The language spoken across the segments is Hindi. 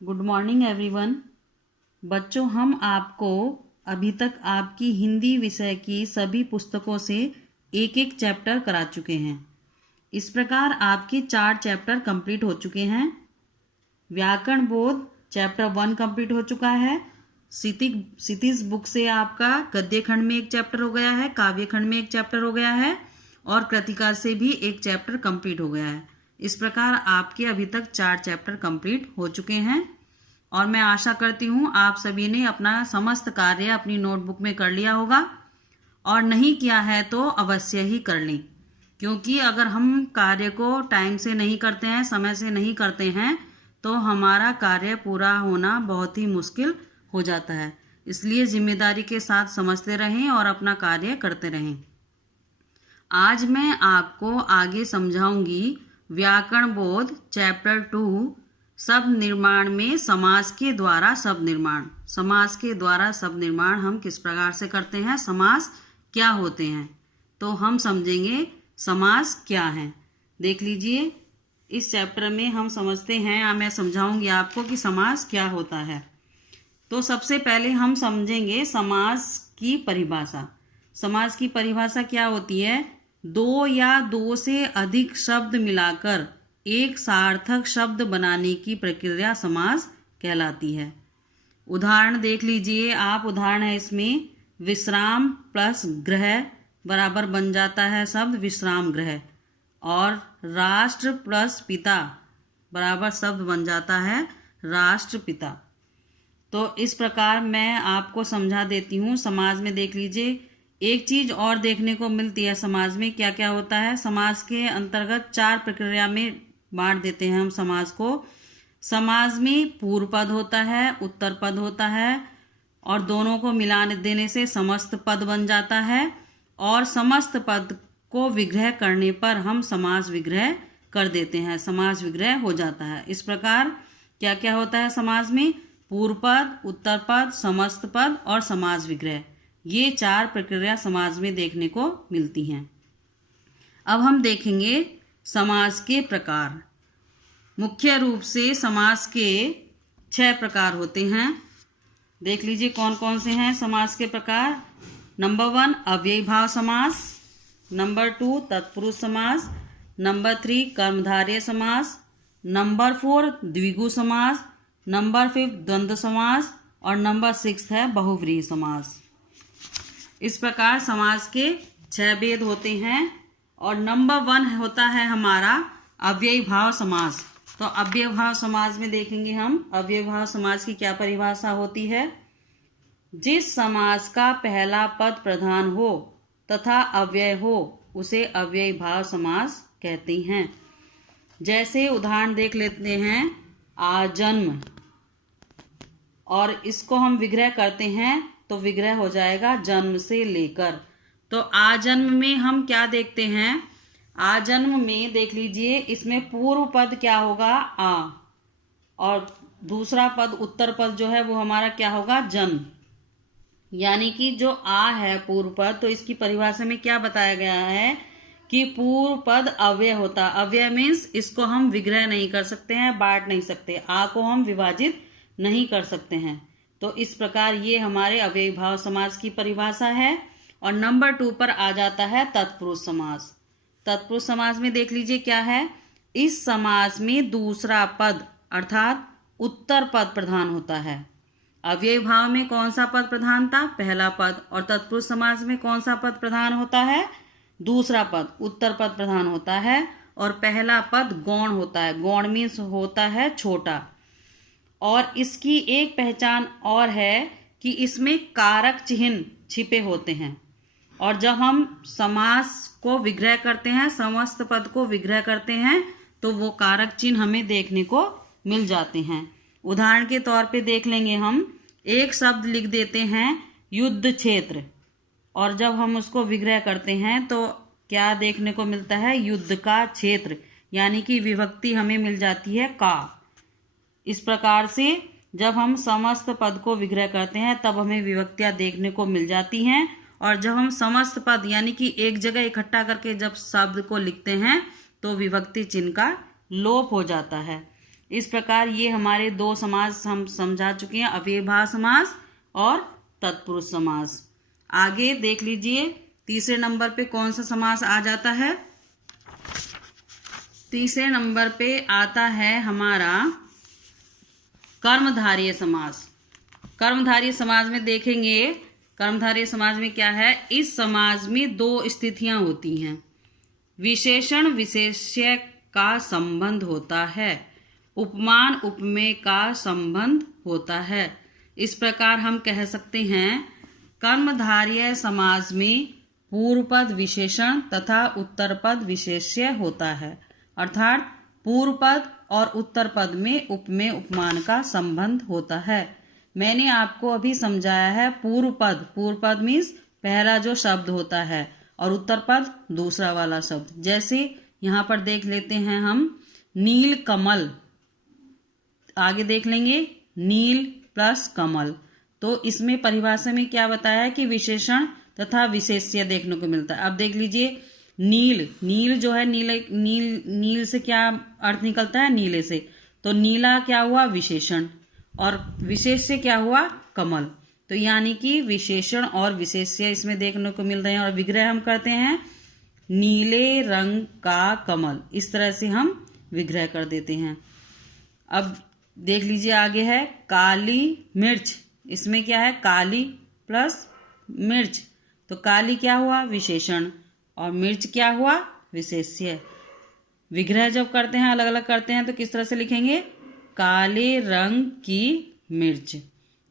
Good morning everyone. बच्चों, हम आपको अभी तक आपकी हिंदी विषय की सभी पुस्तकों से एक एक चैप्टर करा चुके हैं। इस प्रकार आपके 4 चैप्टर कंप्लीट हो चुके हैं। व्याकरण बोध चैप्टर 1 कंप्लीट हो चुका है। क्षितिज बुक से आपका गद्य खंड में एक चैप्टर हो गया है, काव्य खंड में एक चैप्टर हो गया है और कृतिका से भी एक चैप्टर कंप्लीट हो गया है। इस प्रकार आपके अभी तक 4 चैप्टर कंप्लीट हो चुके हैं और मैं आशा करती हूँ आप सभी ने अपना समस्त कार्य अपनी नोटबुक में कर लिया होगा और नहीं किया है तो अवश्य ही कर लें, क्योंकि अगर हम कार्य को टाइम से नहीं करते हैं, समय से नहीं करते हैं, तो हमारा कार्य पूरा होना बहुत ही मुश्किल हो जाता है। इसलिए जिम्मेदारी के साथ समझते रहें और अपना कार्य करते रहें। आज मैं आपको आगे समझाऊंगी व्याकरण बोध चैप्टर 2 शब्द निर्माण में समास के द्वारा शब्द निर्माण। समास के द्वारा शब्द निर्माण हम किस प्रकार से करते हैं, समास क्या होते हैं, तो हम समझेंगे समास क्या है। देख लीजिए, इस चैप्टर में हम समझते हैं, मैं समझाऊंगी आपको कि समास क्या होता है। तो सबसे पहले हम समझेंगे समास की परिभाषा। समास की परिभाषा क्या होती है? 2 या 2 से अधिक शब्द मिलाकर एक सार्थक शब्द बनाने की प्रक्रिया समास कहलाती है। उदाहरण देख लीजिए आप। उदाहरण है इसमें विश्राम प्लस गृह बराबर बन जाता है शब्द विश्राम गृह, और राष्ट्र प्लस पिता बराबर शब्द बन जाता है राष्ट्र पिता। तो इस प्रकार मैं आपको समझा देती हूँ। समाज में देख लीजिए, एक चीज और देखने को मिलती है समाज में। क्या क्या होता है? समाज के अंतर्गत 4 प्रक्रिया में बांट देते हैं हम समाज को। समाज में पूर्व पद होता है, उत्तर पद होता है, और दोनों को मिला देने से समस्त पद बन जाता है, और समस्त पद को विग्रह करने पर हम समास विग्रह कर देते हैं, समास विग्रह हो जाता है। इस प्रकार क्या क्या होता है समाज में? पूर्व पद, उत्तर पद, समस्त पद और समास विग्रह। ये 4 प्रक्रिया समाज में देखने को मिलती हैं। अब हम देखेंगे समास के प्रकार। मुख्य रूप से समास के 6 प्रकार होते हैं। देख लीजिए कौन कौन से हैं समास के प्रकार। नंबर 1 अव्ययी भाव समास, नंबर 2 तत्पुरुष समास, नंबर 3 कर्मधारय समास, नंबर 4 द्विगु समास, नंबर 5 द्वंद्व समास और नंबर 6 है बहुव्रीहि समास। इस प्रकार समास के 6 भेद होते हैं। और नंबर 1 होता है हमारा अव्ययी भाव समास। तो अव्ययी भाव समास में देखेंगे हम अव्ययी भाव समास की क्या परिभाषा होती है। जिस समास का पहला पद प्रधान हो तथा अव्यय हो उसे अव्ययी भाव समास कहते हैं। जैसे उदाहरण देख लेते हैं, आजन्म, और इसको हम विग्रह करते हैं तो विग्रह हो जाएगा जन्म से लेकर। तो आजन्म में हम क्या देखते हैं? आजन्म में देख लीजिए, इसमें पूर्व पद क्या होगा? आ, और दूसरा पद उत्तर पद जो है वो हमारा क्या होगा? जन्म। यानी कि जो आ है पूर्व पद, तो इसकी परिभाषा में क्या बताया गया है कि पूर्व पद अव्यय होता। अव्यय मीन्स इसको हम विग्रह नहीं कर सकते हैं, बांट नहीं सकते, आ को हम विभाजित नहीं कर सकते हैं। तो इस प्रकार ये हमारे अव्ययी भाव समास की परिभाषा है। और नंबर 2 पर आ जाता है तत्पुरुष समास। तत्पुरुष समास में देख लीजिए क्या है। इस समास में दूसरा पद अर्थात उत्तर पद प्रधान होता है। अव्ययी भाव में कौन सा पद प्रधान था? पहला पद। और तत्पुरुष समास में कौन सा पद प्रधान होता है? दूसरा पद, उत्तर पद प्रधान होता है। और पहला पद गौण होता है। गौण मीन्स होता है छोटा। और इसकी एक पहचान और है कि इसमें कारक चिन्ह छिपे होते हैं। और जब हम समास को विग्रह करते हैं, समस्त पद को विग्रह करते हैं, तो वो कारक चिन्ह हमें देखने को मिल जाते हैं। उदाहरण के तौर पे देख लेंगे हम। एक शब्द लिख देते हैं युद्ध क्षेत्र, और जब हम उसको विग्रह करते हैं तो क्या देखने को मिलता है? युद्ध का क्षेत्र, यानी कि विभक्ति हमें मिल जाती है का। इस प्रकार से जब हम समस्त पद को विग्रह करते हैं तब हमें विभक्तियां देखने को मिल जाती हैं। और जब हम समस्त पद यानी कि एक जगह इकट्ठा करके जब शब्द को लिखते हैं तो विभक्ति चिन्ह का लोप हो जाता है। इस प्रकार ये हमारे दो समास हम समझा चुके हैं, अव्ययभाव समास और तत्पुरुष समास। आगे देख लीजिए तीसरे नंबर पे कौन सा समास आ जाता है। तीसरे नंबर पे आता है हमारा कर्मधारय समास। कर्मधारय समाज में देखेंगे, कर्मधारय समाज में क्या है, इस समाज में दो स्थितियां होती हैं। विशेषण विशेष्य का संबंध होता है, उपमान उपमेय का संबंध होता है। इस प्रकार हम कह सकते हैं कर्मधारय समाज में पूर्व पद विशेषण तथा उत्तर पद विशेष्य होता है, अर्थात पूर्व पद और उत्तर पद में उपमेय उपमान का संबंध होता है। मैंने आपको अभी समझाया है पूर्व पद मीन्स पहला जो शब्द होता है और उत्तर पद दूसरा वाला शब्द। जैसे यहाँ पर देख लेते हैं हम नील कमल, आगे देख लेंगे नील प्लस कमल। तो इसमें परिभाषा में क्या बताया है कि विशेषण तथा विशेष्य देखने को मिलता है। अब देख लीजिए नील जो है, नील से क्या अर्थ निकलता है, नीले से, तो नीला क्या हुआ विशेषण और विशेष्य क्या हुआ कमल। तो यानी कि विशेषण और विशेष्य इसमें देखने को मिल रहे हैं। और विग्रह हम करते हैं नीले रंग का कमल, इस तरह से हम विग्रह कर देते हैं। अब देख लीजिए आगे है काली मिर्च, इसमें क्या है काली प्लस मिर्च, तो काली क्या हुआ विशेषण और मिर्च क्या हुआ विशेष्य। विग्रह जब करते हैं अलग अलग करते हैं तो किस तरह से लिखेंगे, काले रंग की मिर्च।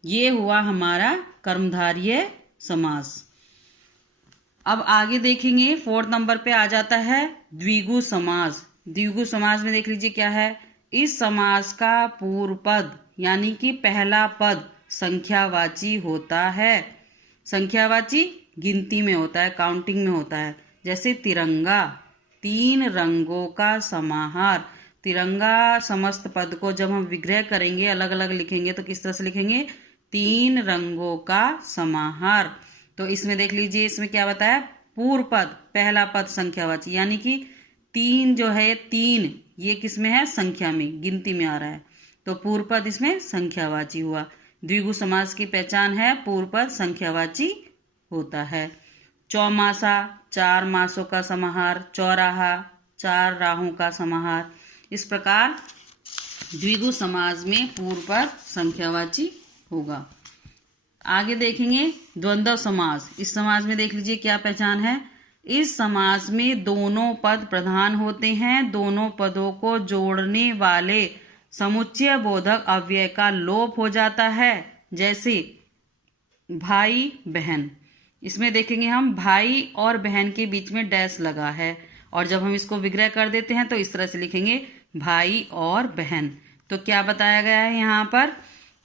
ये हुआ हमारा कर्मधारय समास। अब आगे देखेंगे फोर्थ नंबर पे आ जाता है द्विगु समास। द्विगु समास में देख लीजिए क्या है, इस समास का पूर्व पद यानी कि पहला पद संख्यावाची होता है। संख्यावाची गिनती में होता है, काउंटिंग में होता है। जैसे तिरंगा, तीन रंगों का समाहार। तिरंगा समस्त पद को जब हम विग्रह करेंगे अलग अलग लिखेंगे तो किस तरह से लिखेंगे, तीन रंगों का समाहार। तो इसमें देख लीजिए इसमें क्या बताया, पूर्व पद पहला पद संख्यावाची यानी कि तीन जो है, तीन ये किसमें है संख्या में, गिनती में आ रहा है, तो पूर्व पद इसमें संख्यावाची हुआ। द्विगु समास की पहचान है पूर्व पद संख्यावाची होता है। चौमासा चार मासों का समाहार, चौराहा चार राहों का समाहार। इस प्रकार द्विगु समास में पूर्व पद संख्यावाची होगा। आगे देखेंगे द्वंद्व समास। इस समास में देख लीजिए क्या पहचान है, इस समास में दोनों पद प्रधान होते हैं। दोनों पदों को जोड़ने वाले समुच्चय बोधक अव्यय का लोप हो जाता है। जैसे भाई बहन, इसमें देखेंगे हम भाई और बहन के बीच में डैश लगा है और जब हम इसको विग्रह कर देते हैं तो इस तरह से लिखेंगे भाई और बहन। तो क्या बताया गया है यहाँ पर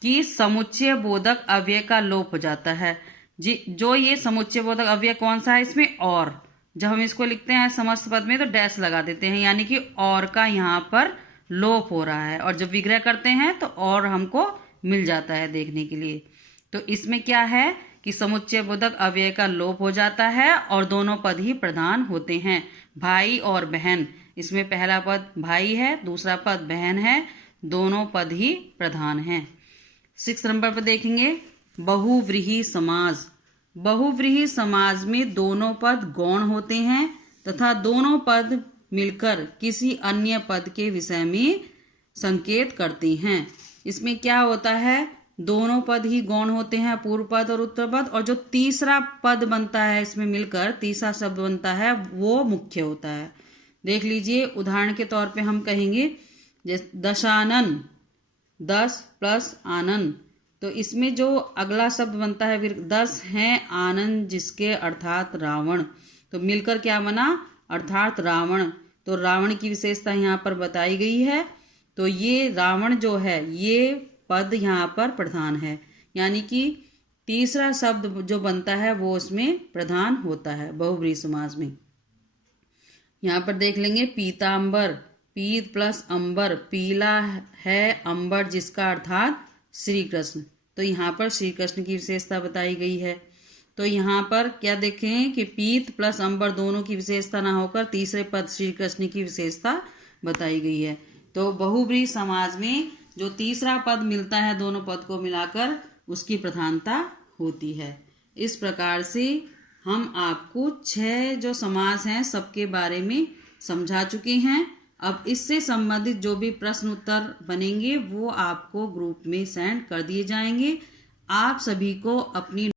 कि समुच्चय बोधक अव्यय का लोप हो जाता है। जो ये समुच्चय बोधक अव्यय कौन सा है इसमें, और जब हम इसको लिखते हैं समस्त पद में तो डैश लगा देते हैं, यानी कि और का यहाँ पर लोप हो रहा है। और जब विग्रह करते हैं तो और हमको मिल जाता है देखने के लिए। तो इसमें क्या है कि समुच्चय बोधक अव्यय का लोप हो जाता है और दोनों पद ही प्रधान होते हैं, भाई और बहन। इसमें पहला पद भाई है, दूसरा पद बहन है, दोनों पद ही प्रधान हैं। 6 नंबर पर देखेंगे बहुव्रीहि समास। बहुव्रीहि समास में दोनों पद गौण होते हैं तथा दोनों पद मिलकर किसी अन्य पद के विषय में संकेत करते हैं। इसमें क्या होता है, दोनों पद ही गौण होते हैं, पूर्व पद और उत्तर पद, और जो तीसरा पद बनता है इसमें मिलकर तीसरा शब्द बनता है वो मुख्य होता है। देख लीजिए उदाहरण के तौर पे हम कहेंगे जैसे दशानन, 10 प्लस आनंद, तो इसमें जो अगला शब्द बनता है 10 हैं आनंद जिसके अर्थात रावण, तो मिलकर क्या बना अर्थात रावण। तो रावण की विशेषता यहाँ पर बताई गई है। तो ये रावण जो है ये पद यहाँ पर प्रधान है, यानी कि तीसरा शब्द जो बनता है वो उसमें प्रधान होता है बहुव्रीहि समास में। यहाँ पर देख लेंगे पीतांबर, पीत प्लस अंबर, पीला है अंबर जिसका अर्थात श्री कृष्ण, तो यहाँ पर श्री कृष्ण की विशेषता बताई गई है। तो यहाँ पर क्या देखें कि पीत प्लस अंबर दोनों की विशेषता ना होकर तीसरे पद श्री कृष्ण की विशेषता बताई गई है। तो बहुब्रीहि समाज में जो तीसरा पद मिलता है दोनों पद को मिलाकर, उसकी प्रधानता होती है। इस प्रकार से हम आपको 6 जो समास हैं सबके बारे में समझा चुके हैं। अब इससे संबंधित जो भी प्रश्न उत्तर बनेंगे वो आपको ग्रुप में सेंड कर दिए जाएंगे। आप सभी को अपनी